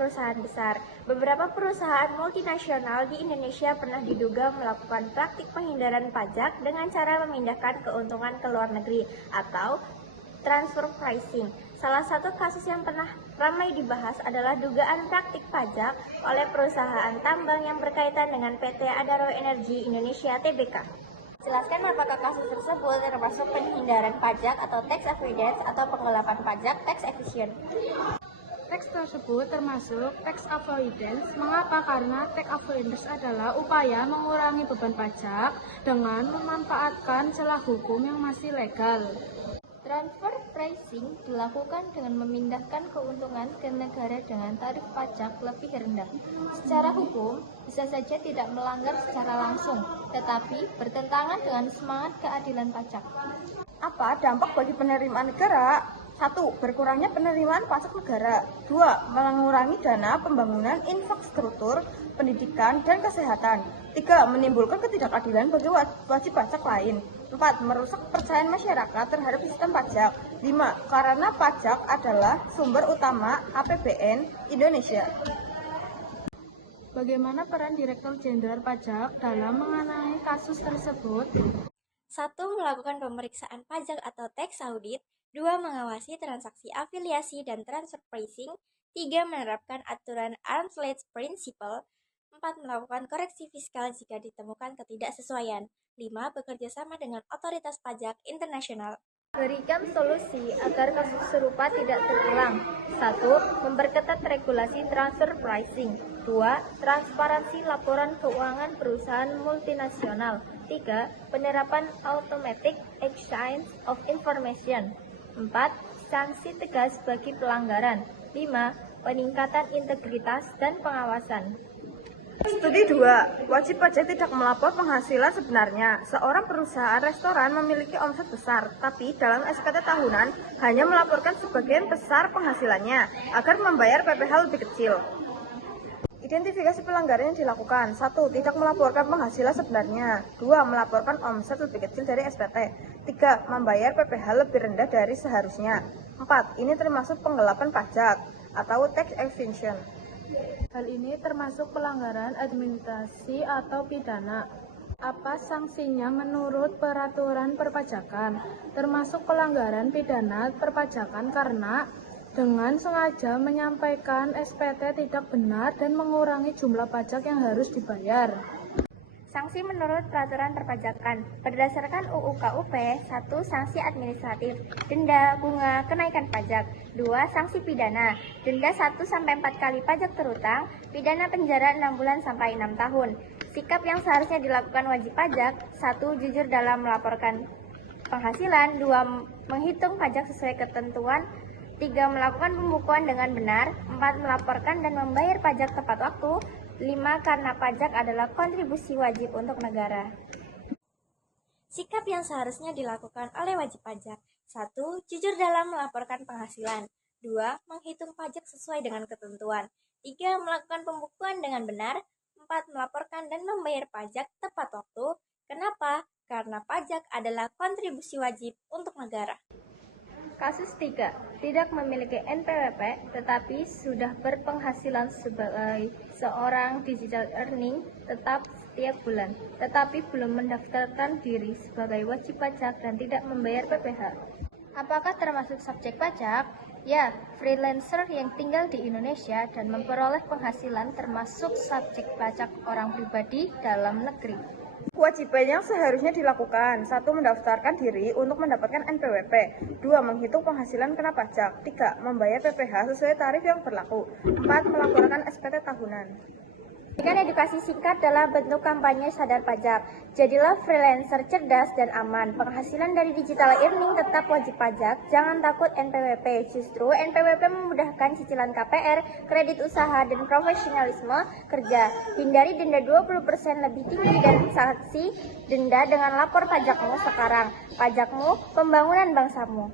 perusahaan besar. Beberapa perusahaan multinasional di Indonesia pernah diduga melakukan praktik penghindaran pajak dengan cara memindahkan keuntungan ke luar negeri atau transfer pricing. Salah satu kasus yang pernah ramai dibahas adalah dugaan praktik pajak oleh perusahaan tambang yang berkaitan dengan PT Adaro Energi Indonesia Tbk. Jelaskan apakah kasus tersebut termasuk penghindaran pajak atau tax avoidance atau penggelapan pajak tax evasion. Teks tersebut termasuk tax avoidance. Mengapa? Karena tax avoidance adalah upaya mengurangi beban pajak dengan memanfaatkan celah hukum yang masih legal. Transfer pricing dilakukan dengan memindahkan keuntungan ke negara dengan tarif pajak lebih rendah. Secara hukum, bisa saja tidak melanggar secara langsung, tetapi bertentangan dengan semangat keadilan pajak. Apa dampak bagi penerimaan negara? 1. Berkurangnya penerimaan pajak negara. 2. Mengurangi dana pembangunan infrastruktur, pendidikan, dan kesehatan. 3. Menimbulkan ketidakadilan bagi wajib pajak lain. 4. Merusak kepercayaan masyarakat terhadap sistem pajak. 5. Karena pajak adalah sumber utama APBN Indonesia. Bagaimana peran Direktur Jenderal Pajak dalam mengenai kasus tersebut? 1. Melakukan pemeriksaan pajak atau tax audit. 2. Mengawasi transaksi afiliasi dan transfer pricing. 3. Menerapkan aturan arm's length principle. 4. Melakukan koreksi fiskal jika ditemukan ketidaksesuaian. 5. Bekerja sama dengan otoritas pajak internasional. Berikan solusi agar kasus serupa tidak terulang. 1. Memperketat regulasi transfer pricing. 2. Transparansi laporan keuangan perusahaan multinasional. 3. Penerapan automatic exchange of information. 4. Sanksi tegas bagi pelanggaran. 5. Peningkatan integritas dan pengawasan. Studi 2. Wajib pajak tidak melapor penghasilan sebenarnya. Seorang perusahaan restoran memiliki omset besar, tapi dalam SPT tahunan hanya melaporkan sebagian besar penghasilannya agar membayar PPh lebih kecil. Identifikasi pelanggaran yang dilakukan. 1. Tidak melaporkan penghasilan sebenarnya. 2. Melaporkan omset lebih kecil dari SPT. 3. Membayar PPh lebih rendah dari seharusnya. 4. Ini termasuk penggelapan pajak atau tax evasion. Hal ini termasuk pelanggaran administrasi atau pidana. Apa sanksinya menurut peraturan perpajakan? Termasuk pelanggaran pidana perpajakan karena dengan sengaja menyampaikan SPT tidak benar dan mengurangi jumlah pajak yang harus dibayar. Sanksi menurut peraturan perpajakan. Berdasarkan UU KUP, 1. Sanksi administratif, denda, bunga, kenaikan pajak. 2. Sanksi pidana, denda 1-4 kali pajak terutang, pidana penjara 6 bulan sampai 6 tahun. Sikap yang seharusnya dilakukan wajib pajak. 1. Jujur dalam melaporkan penghasilan. 2. Menghitung pajak sesuai ketentuan. 3. Melakukan pembukuan dengan benar. 4. Melaporkan dan membayar pajak tepat waktu. 5. Karena pajak adalah kontribusi wajib untuk negara. Sikap yang seharusnya dilakukan oleh wajib pajak. 1. Jujur dalam melaporkan penghasilan. 2. Menghitung pajak sesuai dengan ketentuan. 3. Melakukan pembukuan dengan benar. 4. Melaporkan dan membayar pajak tepat waktu. Kenapa? Karena pajak adalah kontribusi wajib untuk negara. Kasus 3. Tidak memiliki NPWP tetapi sudah berpenghasilan sebagai seorang digital earning tetap setiap bulan, tetapi belum mendaftarkan diri sebagai wajib pajak dan tidak membayar PPh. Apakah termasuk subjek pajak? Ya, freelancer yang tinggal di Indonesia dan memperoleh penghasilan termasuk subjek pajak orang pribadi dalam negeri. Kewajiban yang seharusnya dilakukan. 1. Mendaftarkan diri untuk mendapatkan NPWP. 2. Menghitung penghasilan kena pajak. 3. Membayar PPh sesuai tarif yang berlaku. 4. Melaporkan SPT tahunan. Berikan edukasi singkat dalam bentuk kampanye sadar pajak. Jadilah freelancer cerdas dan aman. Penghasilan dari digital earning tetap wajib pajak. Jangan takut NPWP. Justru NPWP memudahkan cicilan KPR, kredit usaha, dan profesionalisme kerja. Hindari denda 20% lebih tinggi dan sanksi denda dengan lapor pajakmu sekarang. Pajakmu, pembangunan bangsamu.